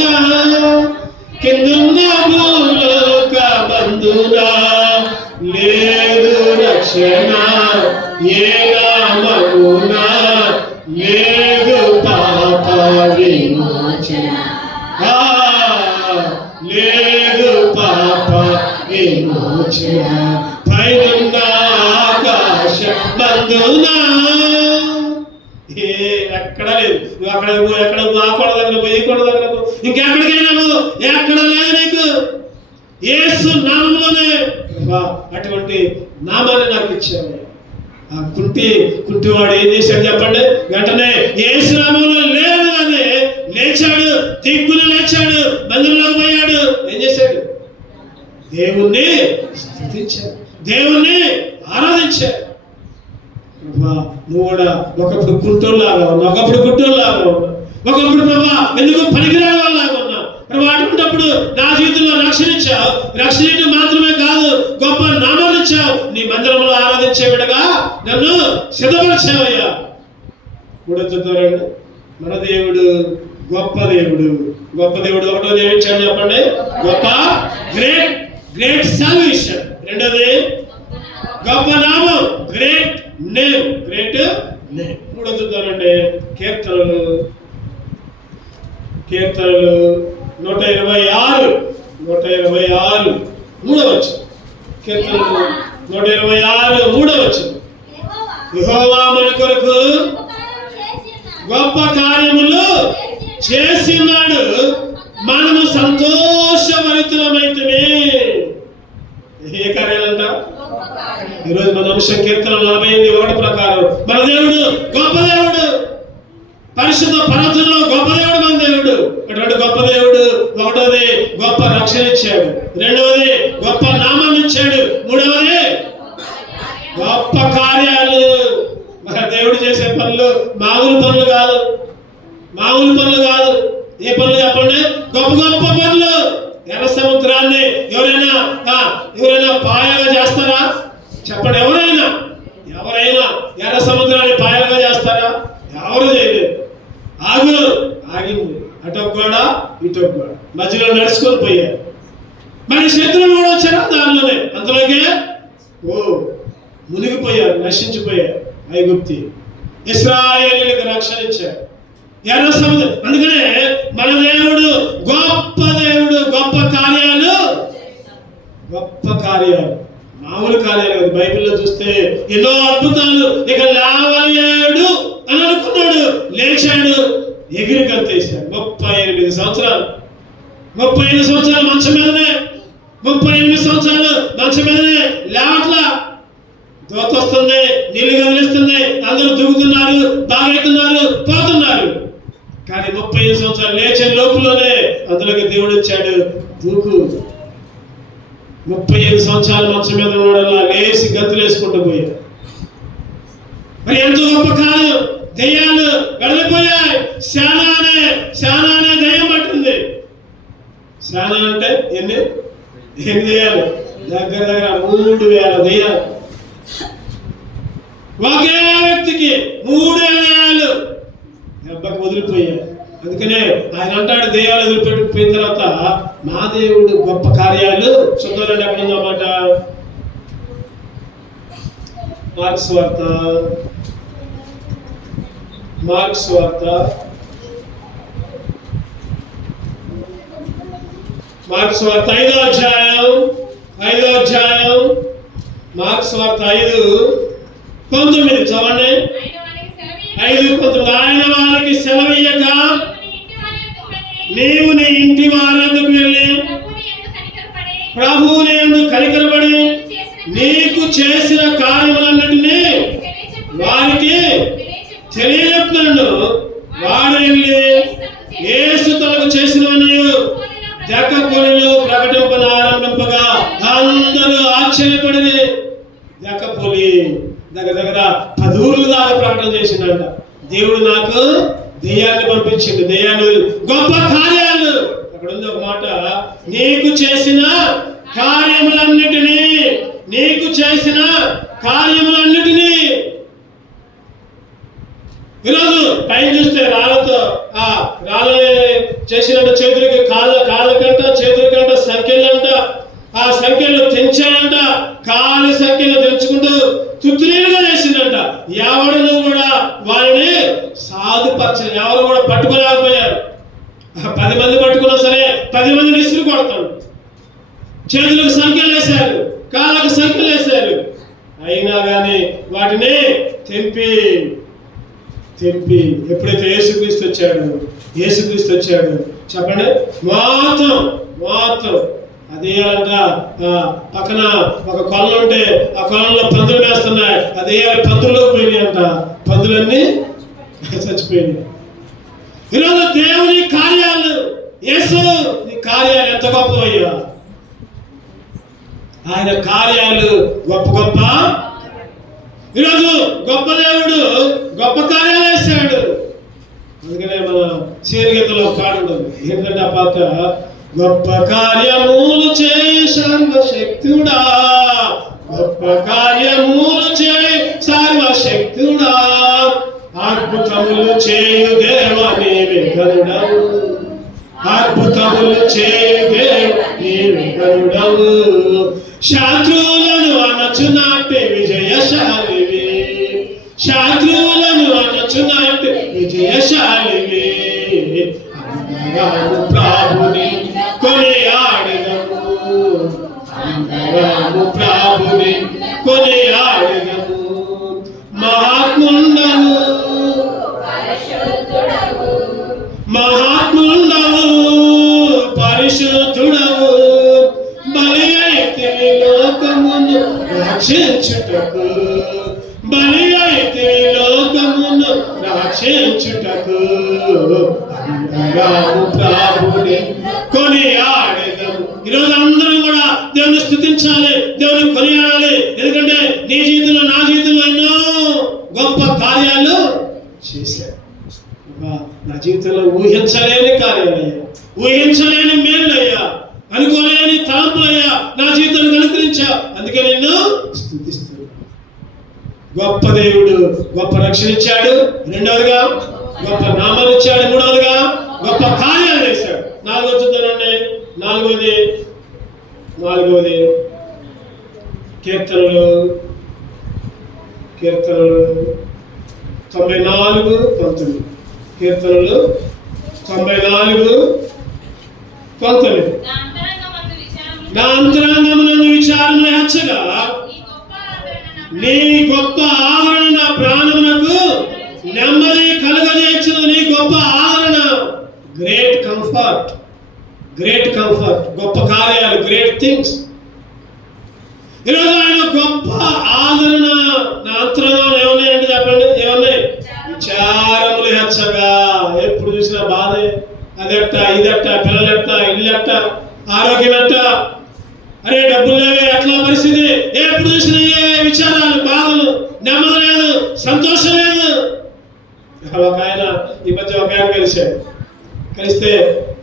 కిందున్న భూలోకమందున లేదు రక్షణ ఏ నామమున లేదు పాప విమోచన, లేదు పాప విమోచన. పైనున్న ఆకాశమందున ఎక్కడ లేదు. నువ్వు ఎక్కడ ఆ కొండ దగ్గర పో, ఈ కొండ దగ్గర పో, ఇంకెక్కడికైనా ఎక్కడ లేదు నీకు. యేసు నామంలోనే అటువంటి నామాన్ని నాకు ఇచ్చావు. ఆ కుంటివాడు ఏం చేశాడు చెప్పండి? వెంటనే యేసు నామంలో లేదు అని లేచాడు, దిగ్గున లేచాడు, మందిరంలోకి పోయాడు. ఏం చేశాడు? దేవుణ్ణి స్తుతించాడు, దేవుణ్ణి ఆరాధించాడు. నువ్వు కూడా ఒకప్పుడు కుంటోళ్ళలాగా ఉన్నావు, ఒకప్పుడు గుడ్డోళ్ళలాగా ఉన్నావు, ఒకప్పుడు ప్రభా ఎందుకు పనికిరాని వాళ్ళలాగా ఉన్నావు. ప్రభా అటువంటిప్పుడు నా జీవితంలో రక్షణ ఇచ్చావు. రక్షణ మాత్రమే కాదు, గొప్ప నామాలు ఇచ్చావు. నీ మందిరంలో ఆరాధించే విధంగా నన్ను సిద్ధపరిచావయ్యా. మూడో చూద్దారండి. మన దేవుడు గొప్ప దేవుడు. ఒకటో దేవుడు ఇచ్చాడు చెప్పండి, గొప్ప గ్రేట్ సాల్వేషన్. రెండోది గొప్ప నామం, గ్రేట్ నేమ్. మూడో చూద్దామంటే కీర్తనలు 126 3వ కీర్తనలు 126 3వ యెహోవా మన కొరకు గొప్ప కార్యములు చేసినాడు, మనము సంతోషభరితులమైతిమి. ఏ కార్యాలంట? ఈరోజు మన అంశం కీర్తన 48:1 ప్రకారం మన దేవుడు గొప్ప దేవుడు. పరిశుద్ధ పర్వతంలో గొప్ప దేవుడు మన దేవుడు. అటువంటి గొప్ప దేవుడు ఒకటోది గొప్ప రక్షణ ఇచ్చాడు, రెండవది గొప్ప నామాన్ని ఇచ్చాడు, మూడవది గొప్ప కార్యాలు. మన దేవుడు చేసే పనులు మామూలు పనులు కాదు. ఏ పనులు చెప్పండి? గొప్ప పనులు. ఎర్ర సముద్రాన్ని ఎవరైనా పాయగా చేస్తారా? చెప్పండి, ఎవరైనా ఎర్ర సముద్రాన్ని పాయలుగా చేస్తారా? ఎవరు చేయలేదు. ఆగింది. అటొక గోడ, ఇటొక గోడ, మధ్యలో నడుచుకొని పోయారు. మరి శత్రువులు కూడా వచ్చారా దానిలోనే? అందులోకే మునిగిపోయారు, నశించిపోయారు. ఐగుప్తి ఇశ్రాయేలీయులకు రక్షణ ఇచ్చారు. ఎర్ర సముద్రం. అందుకనే మన దేవుడు గొప్ప దేవుడు. గొప్ప కార్యాలు మామూలు కార్యాలు కాదు. బైబిల్లో చూస్తే ఎన్నో అద్భుతాలు. ఇక లేవలేడు అని అనుకున్నాడు, లేచాడు, ఎగిరి గంతేశాడు. 38 సంవత్సరాలు మంచం మీదనే, 38 సంవత్సరాలు మంచం మీదనే లేవట్లా. దోత వస్తుంది, నీళ్లు కదిలిస్తుంది, అందరూ దిగుతున్నారు, బాగైతున్నారు, పోతున్నారు. కానీ 35 సంవత్సరాలు లేచే లోపులోనే అందులోకి దేవుడు వచ్చాడు. దూకు. 35 సంవత్సరాలు మంచం మీద ఉండడంలా లేచి గంతులు వేసుకుంటూ పోయాడు. మరి ఎంతో గొప్ప కార్యం. దెయ్యాలు వెళ్ళిపోయాయి. శానానే దెయ్యం పట్టింది. స్నానం అంటే ఎన్ని చేయాలి? దగ్గర 3000 దెయ్యాలు. ఒకే వ్యక్తికి 3000 దెబ్బకి వదిలిపోయాయి. అందుకనే ఆయన అంటాడు, దెయ్యాలు వదిలిపెట్టిపోయిన తర్వాత మా దేవుడు గొప్ప కార్యాలు చదవాలంటే ఎక్కడ ఉందన్నమాట. మార్క్స్ వార్త 5వ అధ్యాయం మార్క్స్ వార్త 5:19 చదవండి. 5:19 ఆయన వారికి సెలవీయక నీవు నీ ఇంటి వారి వద్దకు వెళ్ళి ప్రభువుని యందు కనికరపడి నీకు చేసిన కార్యములన్నిటినీ వారికి తెలియజెప్పునను. వాడు వెళ్ళి యేసు తనకు చేసినవన్నీ దెక్కపోలిలో ప్రకటింపగా అందరూ ఆశ్చర్యపడి దెక్కపోలి దగ్గర 10 ఊర్లు దాకా ప్రకటన చేసిందంట. దేవుడు నాకు దెయ్యాన్ని పంపించింది. దెయ్యాన్ని గొప్ప కార్యాలు అక్కడ ఉంది ఒక మాట, నీకు చేసిన కార్యములన్నిటినీ ఈరోజు టైం చూస్తే రాళ్ళతో రాళ్ళని చేసినట్టు చేతులకి కాళ్ళకంట చేతులకంట సంఖ్యలంట, ఆ సంఖ్యలు తెంచాడంట. కాలి సంఖ్యలు తెంచుకుంటూ తుత్తులీలుగా చేసిందంట. ఎవరు కూడా వారిని సాధుపరచని, ఎవరు కూడా పట్టుకోలేకపోయారు. 10 మంది పట్టుకున్నా సరే 10 మందిని ఇసురు కొడతాడు. చేతులకు సంఖ్యలు వేశారు, కాళ్ళకు సంఖ్యలు వేశారు. అయినా కానీ వాటిని తెంపి ఎప్పుడైతే యేసుక్రీస్తు వచ్చాడు చెప్పండి, మొత్తం అదే అంట. పక్కన ఒక కొలం ఉంటే ఆ కొలంలో పందులు వేస్తున్నాయి. అదే పందుల్లోకి పోయినాయి అంట. పందులన్నీ చచ్చిపోయినాయి. ఈరోజు దేవుని కార్యాలు, యేసు నీ కార్యాలు ఎంత గొప్పవయ్యా. ఆయన కార్యాలు గొప్ప. ఈరోజు గొప్ప దేవుడు గొప్ప కార్యాలు వేశాడు. అందుకనే మన చేరుగీతలో పాడు ఏంటంటే ఆ పాట, గొప్ప కార్యములు చేయి సర్వశక్తుడా, గొప్ప కార్యములు చేయి సర్వశక్తుడా, అద్భుతములు చేయు దేవా నీవే గరుడవు, అద్భుతములు చేయు దేవా నీవే గరుడవు, శత్రువులను అణచునాటే విజయశాలివి, శత్రువులను అణచునాటే విజయశాలివి, అందరము ప్రభుని కొనియాడెదము, అందరము ప్రభుని కొనియాడెదము, మహాత్ముండవు పరిశుద్ధుడవు, బలి అయితే లోకమును రక్షించుటకు, బలి అయితే లోకమును రక్షించుటకు, అందరము ప్రభుని కొనియాడెదము. ఈరోజు అందరూ కూడా దేవుని స్తుతించాలి, దేవుని కొనియాడాలి. ఎందుకంటే నీ జీవితంలో నా జీవితంలో ఎన్నో గొప్ప కార్యాలు చేశారు. నా జీవితంలో ఊహించలేని కార్యాలయ్యా, ఊహించలేని మేలుయ్యా, అనుకోలేని తలంపులయ్యా నా జీవితాన్ని అనుకరించా. అందుకే నిన్ను స్తుతిస్తున్నాను. గొప్ప దేవుడు గొప్ప రక్షణ ఇచ్చాడు. రెండవదిగా గొప్ప నామాలు ఇచ్చాడు. మూడవదిగా గొప్ప కార్యాలు చేశాడు. నాలుగోది కీర్తనలు 94:19. కీర్తనలు 94:19. నా అంతరంగమునందు విచారములు హెచ్చగా నీ గొప్ప ఆదరణ నా ప్రాణమునకు నెమ్మది కలుగజేయచ్చు. నీ గొప్ప ఆదరణ, గ్రేట్ కంఫర్ట్, గొప్ప కార్యాలు, గ్రేట్ థింగ్స్. ఈరోజు ఆయన గొప్ప ఆదరణ నా అంతరంగంలో ఏమున్నాయంటే చెప్పండి, ఏమున్నాయి? విచారములు హెచ్చగా. ఎప్పుడు చూసినా బాధే, అదెట్ట ఇదెట్ట, పిల్లలెట్ట, ఇల్లెట్ట, ఆరోగ్యం ఎట్ట, అరే డబ్బులు లేవే, ఎట్లా పరిస్థితి, ఎప్పుడు చూసినా విచారాలు, బాధలు, నెమ్మది లేదు, సంతోషం లేదు. ఒక ఆయన ఈ మధ్య కలిస్తే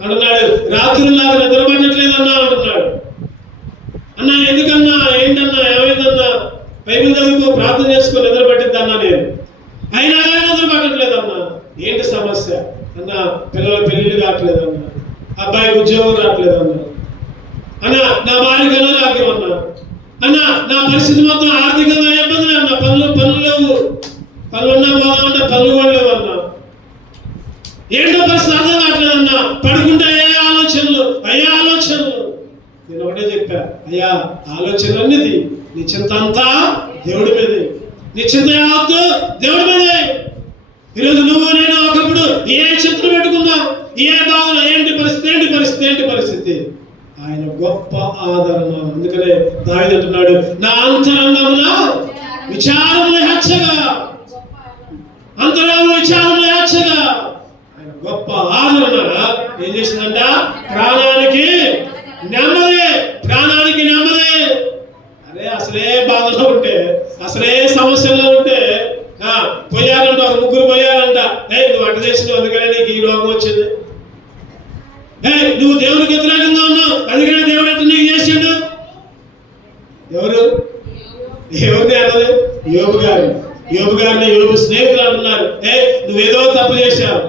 అంటున్నాడు, రాత్రుల్లాగా నిద్రపడి బైబిల్ చదువుకో, ప్రార్థన చేసుకో, నిద్ర పట్టిద్ది అన్నా నేను. అయినా కానీ నిద్ర పట్టట్లేదన్నా. ఏంటి సమస్య అన్నా? పిల్లల పెళ్ళిళ్ళు కావట్లేదన్నా, అబ్బాయికి ఉద్యోగం రావట్లేదన్నా, అన్నా నా భార్యకి అనారోగ్యం అన్నా, అన్నా నా పరిస్థితి మొత్తం ఆర్థికంగా ఇబ్బంది అన్నా, పనులు లేవు, పనులున్నా పోదామంటే పనులు కూడా లేవు అన్నా. ఏంటో పరిస్థితి అర్థం కావట్లేదన్నా. పడుకుంటే అయ్యా ఆలోచనలు, అయ్యా ఆలోచనలు. నేను ఒకటే చెప్పా, అయ్యా ఆలోచనలన్నది నీ చింత అంతా దేవుడి మీదే, నీ చింత యావత్తు దేవుడి మీదే. ఈరోజు నువ్వు నేను ఒకప్పుడు ఏ చింతలు పెట్టుకున్నాం, ఏ బాధలు, ఏంటి పరిస్థితి. ఆయన గొప్ప ఆదరణ. అందుకనే దావీదు అంటున్నాడు, నా అంతరంగమున విచారములు హెచ్చగా, అంతరంగంలో విచారములు హెచ్చగా. ఆయన గొప్ప ఆదరణ ఏం చేసిందంట? ప్రాణానికి నెమ్మది. అరే అసలే బాధలో ఉంటే, అసలే సమస్యల్లో ఉంటే, పోయారంట, ఒక ముగ్గురు పోయారంట. నువ్వు అటు చేసినావు అందుకనే నీకు ఈ రోగం వచ్చింది. నువ్వు దేవునికి వ్యతిరేకంగా ఉన్నావు అందుకనే దేవుడు అట్లా నీకు చేసిండు. ఎవరిని అన్నది? యోబు గారిని యోబు స్నేహితులు అంటున్నారు, నువ్వేదో తప్పు చేశావు,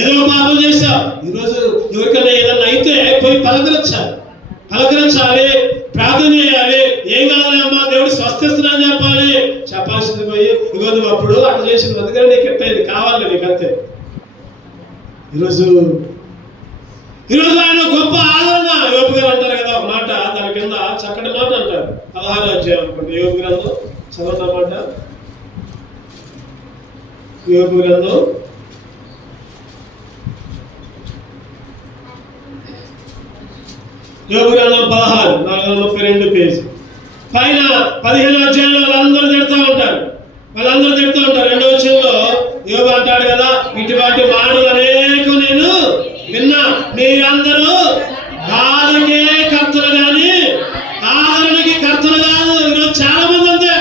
ఏదో పాపం చేశావు. ఈరోజు ఎవరికైనా ఏదన్నా అయితే పోయి పలకరించాలి, ప్రార్థన చేయాలి. ఏం కావాలి అమ్మా, దేవుడు స్వస్థిస్తున్నాని చెప్పాల్సింది పోయి, ఇగో నువ్వు అప్పుడు అట్లా చేసింది అందుకని నీకు ఎట్టయింది, కావాలి నీకు అంతే. ఈరోజు ఆయన గొప్ప ఆదరణ. యోబు గారు అంటారు కదా ఒక మాట, దాని కింద చక్కటి మాట అంటారు. 16వ అధ్యాయం అనుకోండి, యోబు గ్రంథం చదవన్నమాట. యోబు గ్రంథం 16, 432 పేజీ పైన 15వ అధ్యాయంలో వాళ్ళందరూ తిడుతూ ఉంటారు. రెండవ వచనంలో యోబు అంటాడు కదా, ఇటువంటి మాటలు అనేక నేను విన్నా, మీరందరూ బాధకే కర్తలు కానీ ఆదరణకి కర్తలు కాదు. ఈరోజు చాలా మంది అంతే.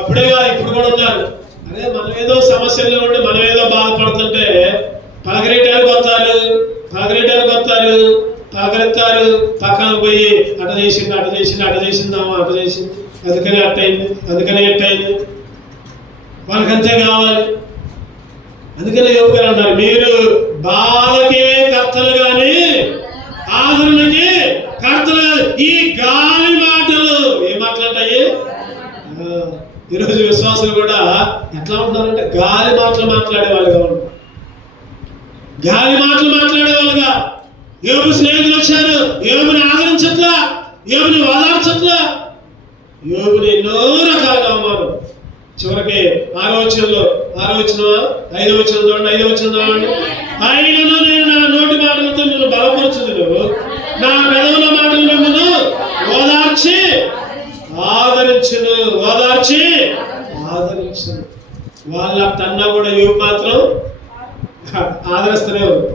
అప్పుడే కాదు, ఇప్పుడు కూడా ఉన్నారు. అరే మనం ఏదో సమస్యల్లో ఉండి మనం ఏదో బాధపడుతుంటే పలకరించడానికి వస్తారు, పక్కన పోయి అట చేసింది, అందుకనే ఎట్టయింది, వాళ్ళకంతే కావాలి. అందుకనే యోబు గారు అంటారు, మీరు బాధకే కర్తలు కానీ ఆదరణకి కర్తలు కాదు. ఈ గాలి మాటలు ఏ మాట్లాంటాయి? ఈరోజు విశ్వాసులు కూడా ఎట్లా ఉంటారంటే గాలి మాటలు మాట్లాడేవాళ్ళుగా ఉంటారు. యోబు స్నేహితులు వచ్చారు, యోబుని ఆదరించట్లా, యోబుని ఓదార్చట్లా, యోబుని ఎన్నో రకాలుగా అవమానం. చివరికి 6వ వచనంలో 5వ వచనం చూడండి. ఆయనను నేను నా నోటి మాటలతో నేను బలపరచుదును, నా పెదవుల మాటలు మిమ్మల్ని ఓదార్చి ఆదరించును. వాళ్ళ తన్నా కూడా యోబు మాత్రం ఆదరిస్తూనే ఉంది.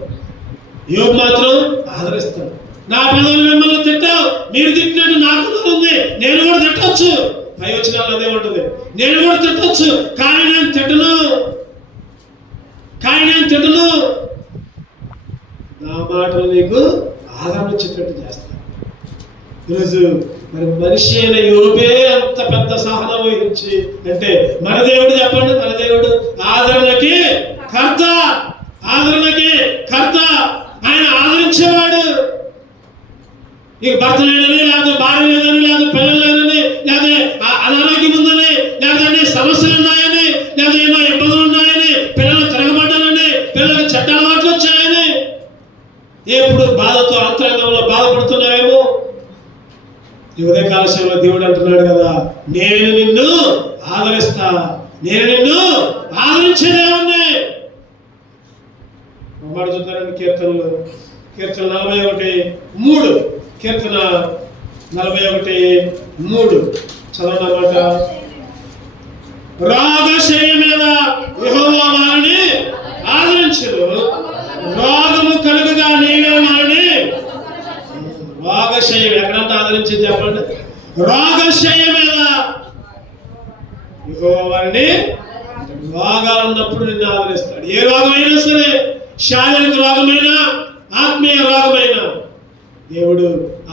నా పెదవులు మిమ్మల్ని తిట్టావు, మీరు తిట్టినట్టు నాకు ఉంది, నేను కూడా తిట్టవచ్చు. 5వ వచనాల్లో అదే ఉంటుంది, నేను కూడా తిట్టవచ్చు, కానీ నేను తిట్టను. నా మాటలు నీకు ఆదరణ వచ్చేటట్టు చేస్తాను. ఈరోజు మరి మనిషి అయిన యోబే అంత పెద్ద సహనం వహించి అంటే మన దేవుడు చెప్పండి, మన దేవుడు ఆదరణకి కర్త. ఆయన ఆదరించేవాడు. ఇక భర్త లేదని, లేకపోతే భార్య లేదని, లేకపోతే పిల్లలు లేదని, లేకపోతే అనారోగ్యం ఉందని, లేకపోతే సమస్యలు ఉన్నాయని, లేకపోతే ఏమో ఇబ్బందులు ఉన్నాయని, పిల్లలు తిరగబడ్డానని, పిల్లలకు చెడ్డ అలవాట్లు వచ్చాయని, ఎప్పుడు బాధతో అంతరంగంలో బాధపడుతున్నాయేమో. ఈ ఉదయకాల సమయంలో దేవుడు అంటున్నాడు కదా, నేను నిన్ను ఆదరిస్తా, నేను నిన్ను ఆదరించేదేమన్నా. మాట చూద్దారండి, కీర్తన 41:3. కీర్తన 41:3 చదవనమాట. రాగశయ మీద యెహోవా వారిని ఆదరించును, రోగము కలుగగా నీవే వారిని. రోగశయం ఎక్కడంటే ఆదరించింది చెప్పండి. రోగశయ మీద యెహోవా వారిని, రోగాలు ఉన్నప్పుడు నిన్ను ఆదరిస్తాడు. ఏ రోగమైనా సరే, శారీరక రోగమైనా ఆత్మీయ రోగమైనా దేవుడు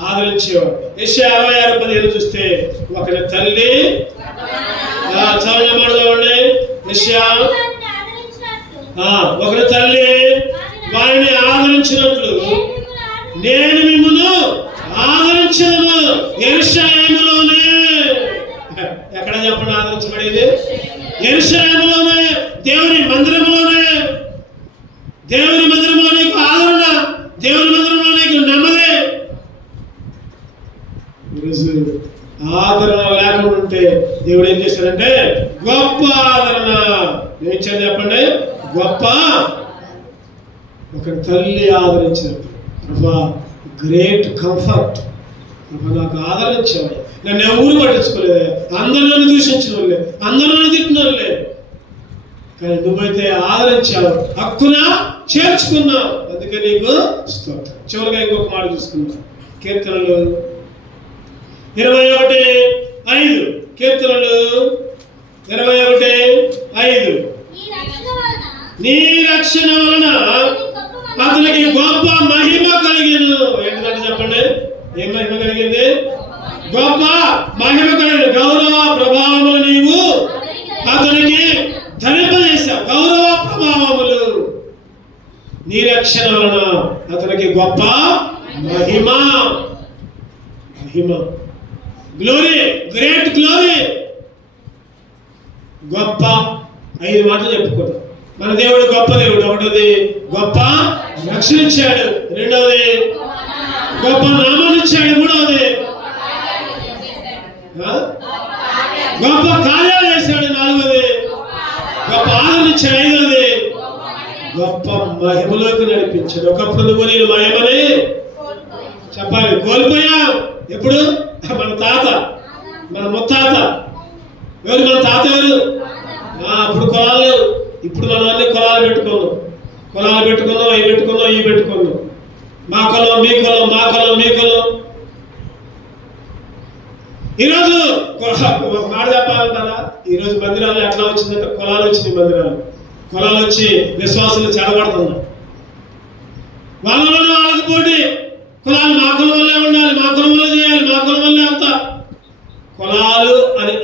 ఆదరించేవాడు. యెషయా 66:15 చూస్తే ఒకరి తల్లి చదవమండి. యెషయా ఒకరి తల్లి వారిని ఆదరించినట్లు నేను మిమ్మును ఆదరించను యెరూషలేములోనే. ఎక్కడ చెప్పండి ఆదరించబడేది? యెరూషలేములోనే, దేవుని మందిరంలోనే. దేవుని మందిరంలో నీకు ఆదరణ, దేవుని మందిరంలో నీకు నెమ్మది. ఈరోజు ఆదరణ లేకుండా ఉంటే దేవుడు ఏం చేశాడంటే గొప్ప ఆదరణ ఏమిచ్చాడు చెప్పండి? గొప్ప ఒక తల్లి ఆదరించినట్టు. ప్రభా గ్రేట్ కంఫర్ట్. ప్రభా నాకు ఆదరించావు. నన్ను ఎవరు పట్టించుకోలేదే, అందరూ నన్ను దూషించిన వాళ్ళే, అందరూ నన్ను తిట్టిన వాళ్ళే, కానీ నువ్వైతే ఆదరించావు, హక్కున చేర్చుకున్నావు. అందుకే నీకు స్తోత్రం. చివరిగా ఇంకొక మాట చూసుకున్నావు. కీర్తనలు 21:5. కీర్తనలు 21:5. నీ రక్షణ వలన అతనికి గొప్ప మహిమ కలిగిను. ఏంటంటే చెప్పండి, ఏం మహిమ కలిగింది? గొప్ప మహిమ కలిగిన గౌరవ ప్రభావములు నీవు అతనికి ధరింపజేశావు. గౌరవ ప్రభావములు నీ రక్షణ వలన అతనికి గొప్ప మహిమ. మహిమ, గ్లోరీ, గ్రేట్ గ్లోరీ. గొప్ప 5 మాటలు చెప్పుకుంటాం. మన దేవుడు గొప్ప దేవుడు. ఒకటిది గొప్ప రక్షణ ఇచ్చాడు, రెండవది గొప్ప నామాన్ని ఇచ్చాడు, మూడవది గొప్ప కార్యాలు చేశాడు, నాలుగవది గొప్ప ఆదరణ ఇచ్చాడు, ఐదవది గొప్ప మహిమలోకి నడిపించాడు. ఒకప్పుడు నువ్వు నేను మహిమని చెప్పాలి కోల్పోయా. ఎప్పుడు? మన తాత, మన ముత్తాత. ఎవరు మన తాత? ఎవరు? అప్పుడు కులాలు లేవు. ఇప్పుడు మనం అన్ని కులాలు పెట్టుకున్నాం, అవి పెట్టుకున్నాం. మా కులం, మీ కులం, మా కులం, మీ కులం. ఈరోజు ఒక మాట చెప్పాలంటారా? ఈరోజు మందిరాలు ఎట్లా వచ్చిందంటే కులాలు వచ్చినాయి. కులాలు వచ్చి విశ్వాసాలు చెడగొడుతున్నాయి. వాళ్ళలోనే వాళ్ళకి పోటీ. కులాలు మా కులం వల్లే ఉండాలి, మా కులం వల్లే చేయాలి, మా కులం వల్లే అంతా. కులాలు అని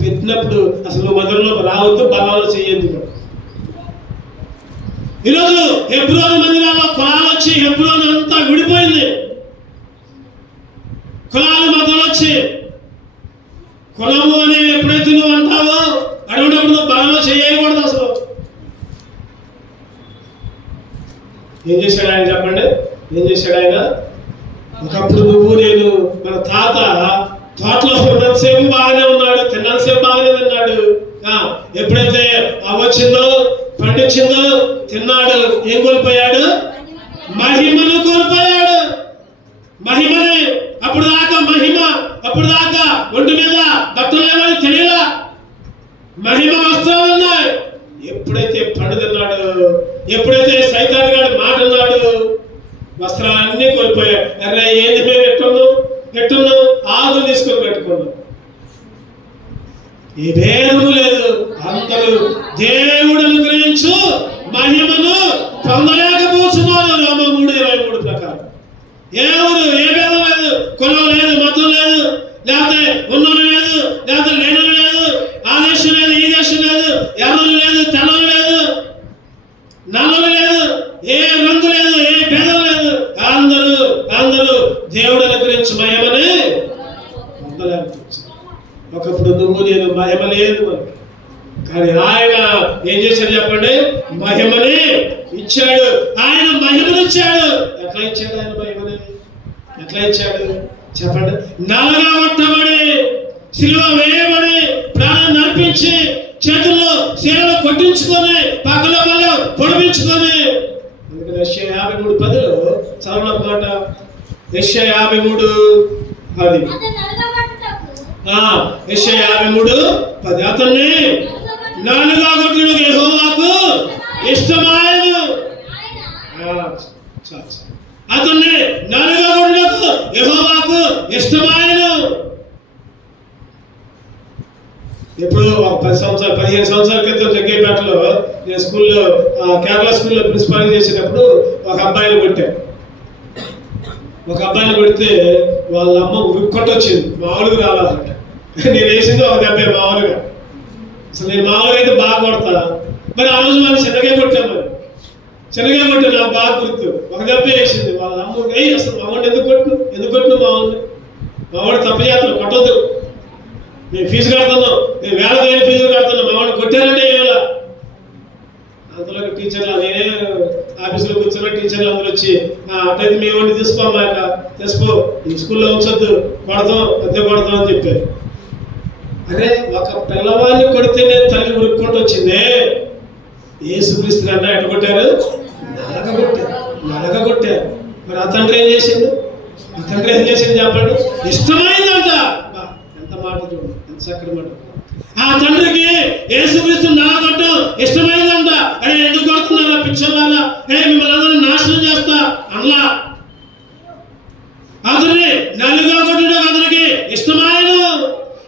పెట్టినప్పుడు అసలు మందిరంలో రావద్దు, బలాలు చేయొద్దు. ఈరోజు హెబ్రోను మందిరాల్లో కులాలు వచ్చి హెబ్రోను అంతా విడిపోయింది. కులాలు మతాలు వచ్చి కులము అని ఎప్పుడైతే నువ్వు అంటావో అటువంటిప్పుడు నువ్వు బలంలో చేయకూడదు. అసలు ఏం చేశాడు ఆయన చెప్పండి? ఏం చేశాడు ఆయన? ఒకప్పుడు నువ్వు నేను మన తాత తోటలో ఉన్నంతసేపు బాగానే ఉన్నాడు, తిన్నంతసేపు బాగానే తిన్నాడు. ఎప్పుడైతే అవ్వచ్చిందో, పండించిందో, తిన్నాడు, ఏం కోల్పోయాడు? మహిమను కోల్పోయాడు. మహిమని అప్పుడు దాకా ఒంటి మీద బట్టలు లేవని తెలియలా, మహిమ వస్త్రాలు ఉన్నాయి. ఎప్పుడైతే పండు తిన్నాడు, ఎప్పుడైతే సైతాన్ గారు మాట అన్నాడు, వస్త్రాలన్నీ కోల్పోయాడు. అరే ఏంది మేము ఎట్టున్నాం ఆకులు తీసుకొని పెట్టుకున్నాం. ఏ భేదము లేదు. అందరూ దేవుడు అనుగ్రహించు మహిమను పొందలేకపోతున్నారు. రోమ 3:23 ప్రకారం ఎవరు ఏ భేదం లేదు, కులం లేదు, మతం లేదు, లేకపోతే ఉన్నోళ్ళు లేదు, లేకపోతే లేనోళ్ళు లేదు, ఆ దేశం లేదు, ఈ దేశం లేదు, ఎర్రలు లేదు, తెల్లలు లేదు, నల్లలు లేదు, ఏ రంగు లేదు, ఏ భేదం లేదు. అందరూ దేవుడు అనుగ్రహించు మహిమని పొందలేకపోతున్నారు. ఒకప్పుడు నువ్వు నేను మహిమ లేదు మనకి, కానీ ఆయన ఏం చేశాడు చెప్పండి? మహిమని ఇచ్చాడు. ఆయన మహిమని ఇచ్చాడు. ఎట్లా ఇచ్చాడు ఆయన మహిమని? ఎట్లా ఇచ్చాడు చెప్పండి? నల్లగా కొట్టబడి, సిలువ వేయబడి, ప్రాణాన్ని అర్పించి, చేతుల్లో శీలను కొట్టించుకొని, పక్కల వల్ల పొడిపించుకొని. అందుకని యెషయా 53:10 చదవడం మాట. యెషయా 53:10. యెషయా 53:10. అతన్ని నలుగా కొట్టుటకు యెహోవాకు ఇష్టమాయెను. అతన్ని నలుగా కొట్టుటకు యెహోవాకు ఇష్టమాయెను. ఎప్పుడు 15 సంవత్సరాల క్రితం జగ్గేపేటలో నేను స్కూల్లో కేరళ స్కూల్లో ప్రిన్సిపాల్ చేసేటప్పుడు ఒక అబ్బాయిని కొట్టాను. ఒక అబ్బాయిని కొడితే వాళ్ళ అమ్మ ఉరుక్కొట్టొచ్చింది, మామూలుగా రావాలంట. నేను వేసింది ఒక దెబ్బే మామూలుగా. అసలు నేను మామూలుగా అయితే బాగా కొడతా, మరి ఆ రోజు వాళ్ళు చిన్నగా కొట్టాను. మరి చిన్నగా కొట్టు నాకు బాగా గుర్తు, ఒక దెబ్బే వేసింది. వాళ్ళ అమ్మ అసలు మామూలు ఎందుకు కొట్టు మామూలు తప్పు చేస్తాను, కొట్టొద్దు, నేను ఫీజు కడుతున్నాం, నేను వేల ఫీజులు కడుతున్నాం, మామూలు కొట్టారంటే ఏలా. అందులో టీచర్లు, నేనే ఆఫీసులో కూర్చున్న టీచర్లు అందరూ వచ్చి అట్లయితే మేము వండి తీసుకో ఈ స్కూల్లో ఉంచొద్దు, కొడతాం అని చెప్పారు. అరే ఒక పిల్లవాడిని కొడితేనే తల్లి ఉరుక్కుంటూ వచ్చిందే. యేసుక్రీస్తు అన్న ఎట్ట కొట్టారు? నలగగొట్టారు. మరి ఆ తండ్రి ఏం చేసిండు? చెప్పండి, ఇష్టమైందంట. ఎంత మాట చూడండి, ఎంత చక్కటి మాట. ఆ తండ్రికి యేసుక్రీస్తు నలగొట్టడం ఇష్టమైందంట. అరే ఎందుకు కొడుతున్నారా పిచ్చోళ్ళారా, మిమ్మల్ని అందరూ నాశనం చేస్తా అలా అతన్ని నలుగా కొట్టడం అతనికి ఇష్టమైన.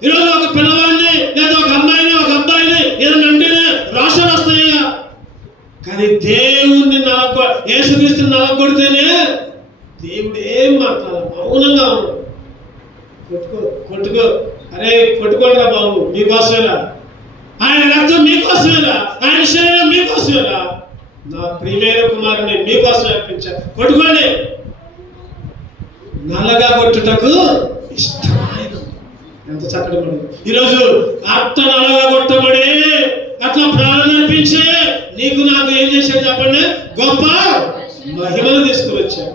ఈరోజు ఒక పిల్లవాడిని లేదా ఒక అబ్బాయిని ఏదైనా అంటేనే రోషాలు వస్తాయి. కానీ దేవుణ్ణి యేసుక్రీస్తుని నలగొడితేనే దేవుడు ఏం మాట్లాడాలి, మౌనంగా ఉన్నాడు. కొట్టుకో అరే కొట్టుకోండిరా బాబు, మీకోసమేరా, ఆయన రక్తం మీకోసమేరా, ఆయన శరీరం మీకోసమేరా, నా ప్రియమైన కుమారుని మీకోసం అర్పించా, కొట్టుకోండి. నల్లగా కొట్టుటకు ఇష్టమైన. ఎంత చక్కటి మాట. ఈరోజు అట్ట నల్లగా కొట్టబడి అట్లా ప్రాణం అర్పించే నీకు నాకు ఏం చేశాడు చెప్పండి? గొప్ప మహిమను తీసుకువచ్చాడు.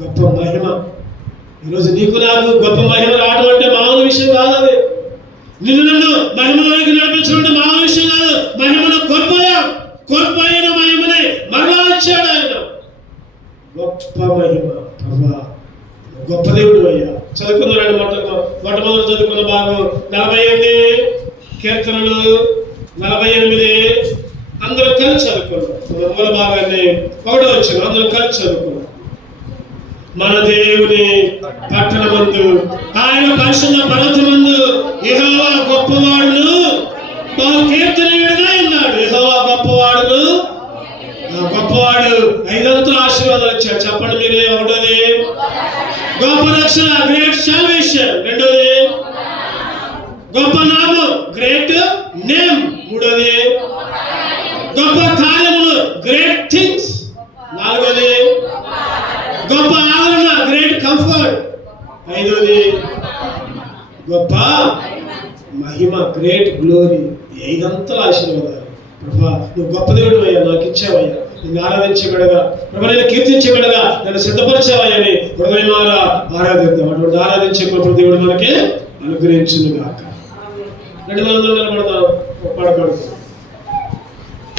గొప్ప మహిమ. ఈరోజు నీకు నాకు గొప్ప మహిమ రావడం అంటే మామూలు విషయం కాదు. అది నన్ను మహిమలోకి నడిపించడం అంటే మామూలు విషయం కాదు. మహిమను కోల్పోయిన మహిమని మరలా ఇచ్చాడు ఆయన. గొప్ప మహిమ. గొప్ప దేవుడు అయ్యా. చదువుకున్నాడు మొట్టమొదటి చదువుకున్న భాగం 48 కీర్తనలు 48 అందరూ కలిసి చదువుకున్నాం. మూల భాగాన్ని 1వ వచనం అందరూ కలిసి చదువుకున్నాం. మన దేవుని పట్టణమందు ఆయన పరిశుద్ధ పర్వతమందు యెహోవా గొప్పవాడును బహు కీర్తనీయుడుగా ఉన్నాడు. యెహోవా గొప్పవాడు 5 ఆశీర్వాదాలు ఇచ్చాడు. చెప్పండి మీరే. 1వది గొప్ప రక్షణ, గ్రేట్ సాల్వేషన్. 2వది గొప్ప నామం, గ్రేట్ నేమ్. 3వది గొప్ప కార్యములు, గ్రేట్ థింగ్స్. 4వది గొప్ప ఆదరణ, గ్రేట్ కంఫర్ట్. 5వది గొప్ప మహిమ, గ్రేట్ గ్లోరీ. 5 ఆశీర్వాదాలు. ప్రభా నువ్వు గొప్ప దేవుడు అయ్యా, నాకు ఇచ్చావయ్యా, నిన్ను ఆరాధించబడగా, ప్రభా నేను కీర్తించబడగా నన్ను సిద్ధపరిచావయ్యని హృదయమారా ఆరాధిద్దాం. అటువంటి ఆరాధించే గొప్ప దేవుడు మనకి అనుగ్రహించును గాక. 2 నిలబడదాం, పడకూడదు.